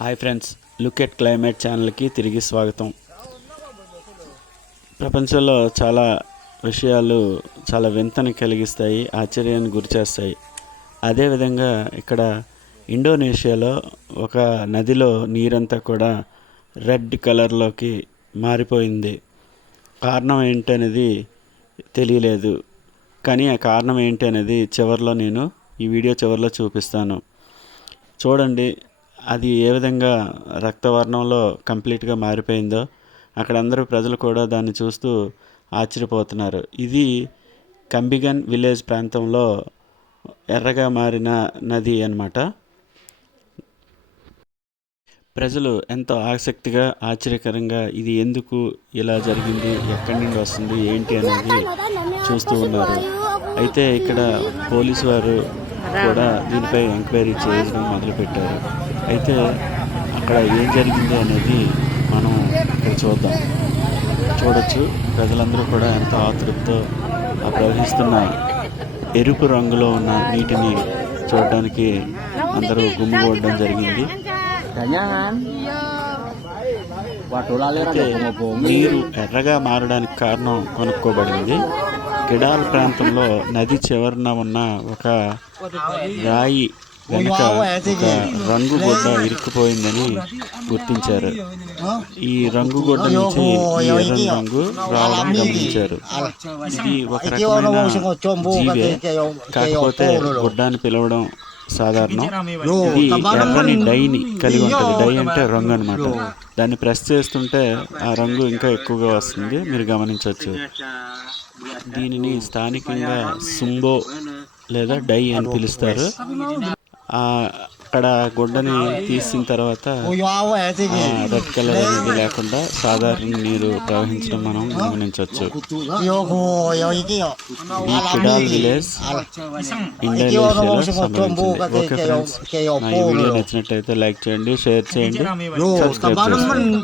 Hi friends look at climate ఛానల్కి తిరిగి స్వాగతం. ప్రపంచంలో చాలా విషయాలు చాలా వింతని కలిగిస్తాయి ఆశ్చర్యాన్ని గురిచేస్తాయి అదేవిధంగా ఇక్కడ ఇండోనేషియాలో ఒక నదిలో నీరంతా కూడా రెడ్ కలర్లోకి మారిపోయింది. కారణం ఏంటనేది తెలియలేదు. కానీ ఆ కారణం ఏంటి అనేది చివరిలో నేను ఈ వీడియో చివరిలో చూపిస్తాను. చూడండి అది ఏ విధంగా రక్తవర్ణంలో కంప్లీట్గా మారిపోయిందో అక్కడ అందరూ ప్రజలు కూడా దాన్ని చూస్తూ ఆశ్చర్యపోతున్నారు. ఇది కంబిగన్ విలేజ్ ప్రాంతంలో ఎర్రగా మారిన నది అనమాట ప్రజలు ఎంతో ఆసక్తిగా ఆశ్చర్యకరంగా ఇది ఎందుకు ఇలా జరిగింది ఎక్కడి నుండి వస్తుంది ఏంటి అనేది చూస్తూ ఉన్నారు. అయితే ఇక్కడ పోలీసు వారు కూడా దీనిపై ఎంక్వైరీ చేయడం మొదలుపెట్టారు. అయితే అక్కడ ఏం జరిగింది అనేది మనం ఇక్కడ చూద్దాం. చూడొచ్చు. ప్రజలందరూ కూడా ఎంతో ఆతృతతో ఆ ప్రవహిస్తున్న ఎరుపు రంగులో ఉన్న నీటిని చూడడానికి అందరూ గుమ్మిగూడడం జరిగింది. అయితే నీరు ఎర్రగా మారడానికి కారణం కనుక్కోబడింది. కిడాల్ ప్రాంతంలో నది చివరన ఉన్న ఒక రాయి వెనుక ఒక రంగు గుడ్డ ఇరుక్కుపోయిందని గుర్తించారు. ఈ రంగు గుడ్డ నుంచి ఈ ఎర్ర రంగు రావడం గమనించారు. ఇది ఒక రకమైన జీవే. కాకపోతే గుడ్డాన్ని పిలవడం సాధారణం. ఇది ఎర్రని డైని కలిగి ఉంటుంది. డై అంటే రంగు అనమాట దాన్ని ప్రెస్ చేస్తుంటే ఆ రంగు ఇంకా ఎక్కువగా వస్తుంది. మీరు గమనించవచ్చు. దీనిని స్థానికంగా సుంబో లేదా డై అని పిలుస్తారు. అక్కడ గుడ్డని తీసిన తర్వాత రెడ్ కలర్ అనేది లేకుండా సాధారణ నీరు ప్రవహించడం మనం గమనించవచ్చు. ఈ కిడాల్ విలేజ్ ఇండోనేషియాలో సంభవించింది ఓకే ఫ్రెండ్స్ నా ఈ వీడియో నచ్చినట్లయితే లైక్ చేయండి షేర్ చేయండి సబ్స్క్రైబ్ చేసుకోండి.